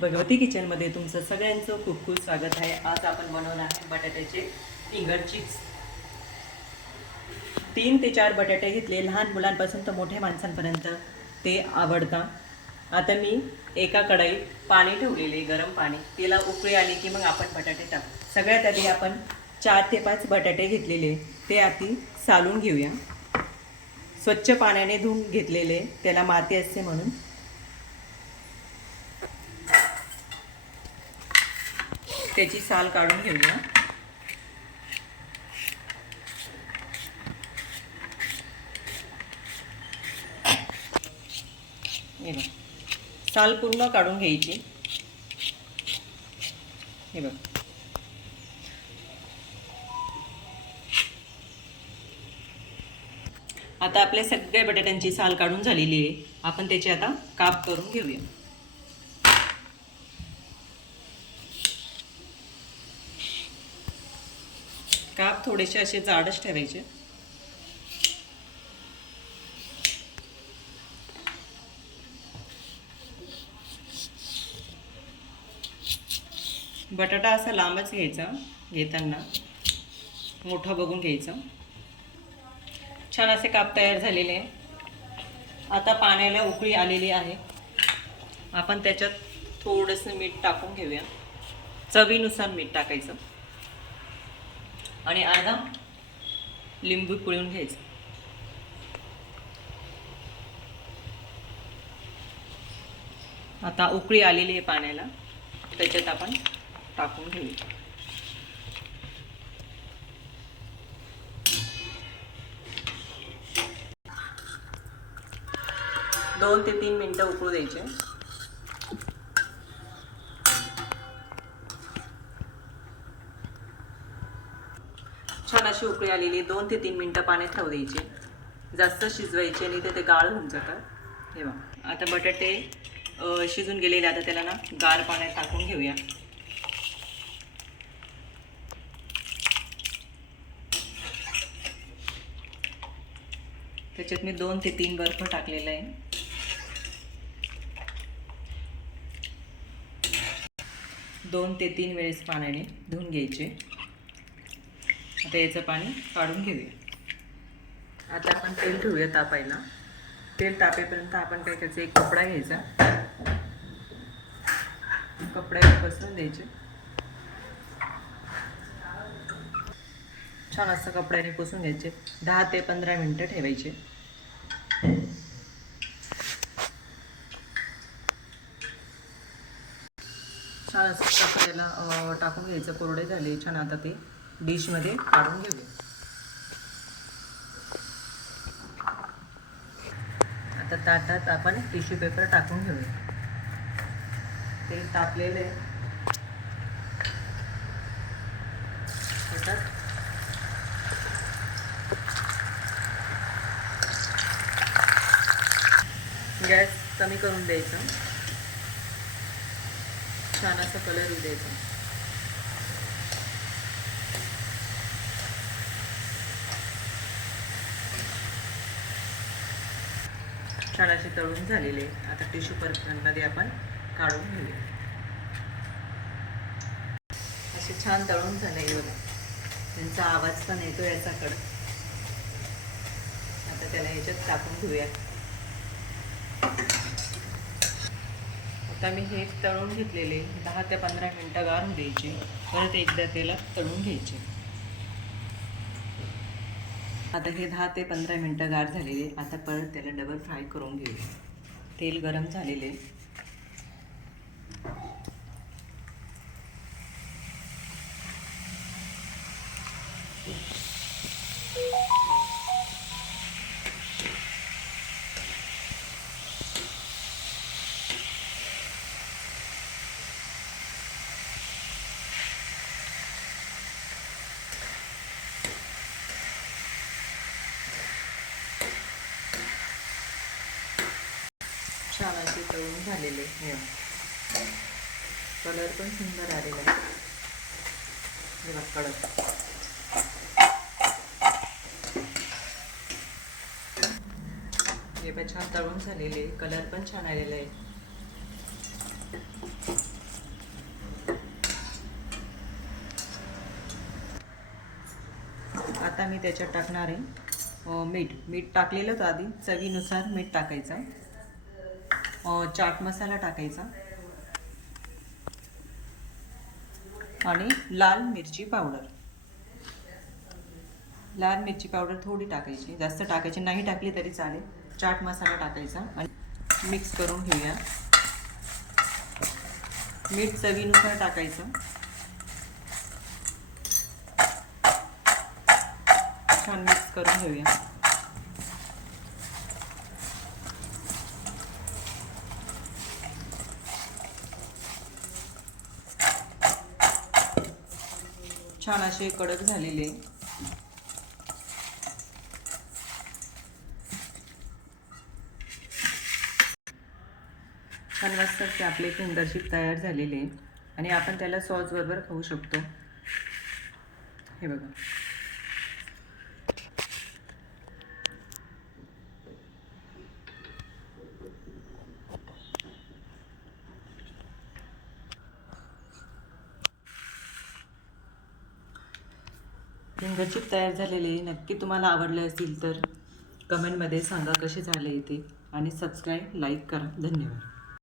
भगवती किचनमध्ये तुमचं सगळ्यांचं खूप खूप स्वागत आहे। आज आपण बनवणार आहे बटाट्याचे फिंगर चिप्स। 3 ते 4 बटाटे घेतले, लहान मुलांपासून तर मोठ्या माणसांपर्यंत ते आवडतात। आता मी एका कढईत पाणी ठेवलेले, गरम पाणी, त्याला उकळी आली की मग आपण बटाटे टाकू। सगळ्यात आधी आपण 4 ते 5 बटाटे घेतलेले, ते आधी सालून घेऊया। स्वच्छ पाण्याने धुवून घेतलेले, त्याला माती असते म्हणून। त्याची साल काढून घेऊया। हे बघ, साल पूर्ण काढून घ्यायची। हे बघ, आता आपल्या सगळ्या बटाट्यांची साल काढून झालेली आहे। आपण त्याचे आता काप करून घेऊया। काप थोडेसे असे जाडच ठेवायचे। बटाटा असा लांबच घ्यायचा, घेताना मोठा बघून घ्यायचा। छान असे काप तयार झालेले आहे। आता पाण्याला उकळी आलेली आहे, आपण त्याच्यात थोडंसं मीठ टाकून घेऊया। चवीनुसार मीठ टाकायचं आणि अर्धा लिंबू पिळून घ्यायचं। आता उकळी आलेली आहे पाण्याला, त्याच्यात आपण टाकून घेऊया। 2 ते 3 मिनिटं उकळू द्यायचे। छान अशी उकळी आलेली, 2 ते 3 मिनिटं पाण्यात राहू द्यायचे। जास्त शिजवायचे आणि ते गाळ होऊन जातात। हे बघा, आता बटाटे शिजून गेलेले, आता त्याला ना गार पाण्यात टाकून घेऊया। त्याच्यात मी 2 ते 3 बर्फ टाकलेला आहे। 2 ते 3 वेळेस पाण्याने धुवून घ्यायचे। आता याचं पाणी काढून घेऊया। आता आपण तेल ठेवूया तापायला। तेल तापेपर्यंत आपण काय करायचं, एक कपडा घ्यायचा, कपड्यावर पसरून द्यायचे। छान असं कपड्याने पुसून घ्यायचे। 10 ते 15 मिनिटं ठेवायचे। छान असं कपड्याला टाकून घ्यायचं, कोरडे झाले छान। आता ते डिशमध्ये काढून घेऊया। आता ताटात आपण टिश्यू पेपर टाकून घेऊया। तेल तापलेले गॅस कमी करून द्यायचा। छान असा कलर येऊ द्यायचा। छान असे तळून झालेले, आता टिश्यू पेपरमध्ये आपण काढून घेऊया। असे छान तळून झाले बघा, त्यांचा आवाज पण येतो याचा कड। आता त्याला ह्याच्यात टाकून घेऊया। आता मी हे तळून घेतलेले 10 ते 15 मिनिटं गार होऊ द्यायचे। परत एकदा त्याला तळून घ्यायचे। आता हे 10 ते 15 मिनिटं गार झालेले, आता परत त्याला डबल फ्राय करून घेऊया। तेल गरम झालेले, छान असे तळून झालेले। हे कलर पण सुंदर आलेला आहे, बघा कडक। हे पण छान तळून झालेले, कलर पण छान आलेला आहे। मी त्याच्यात टाकणार आहे मीठ टाकलेलं होतं आधी, चवीनुसार मीठ टाकायचं, चाट मसाला टाकायचा आणि लाल मिरची पावडर थोडी टाकायची, जास्त टाकायची नाही, टाकली तरी चालेल. चाट मसाला टाकायचा आणि मिक्स करून घेऊया. मीठ चवीनुसार टाकायचं. छान मिक्स करून घेऊया. छान असे कडक झालेले. छान मस्त ते आपले फिंगरशिप तयार झालेले आहे आणि आपण त्याला सॉस बरोबर खाऊ शकतो. हे बघा. फिंगरचिप तयार झालेले. नक्की तुम्हाला आवडले असतील तर कमेंटमध्ये सांगा कसे झाले ते आणि सबस्क्राईब लाईक करा. धन्यवाद.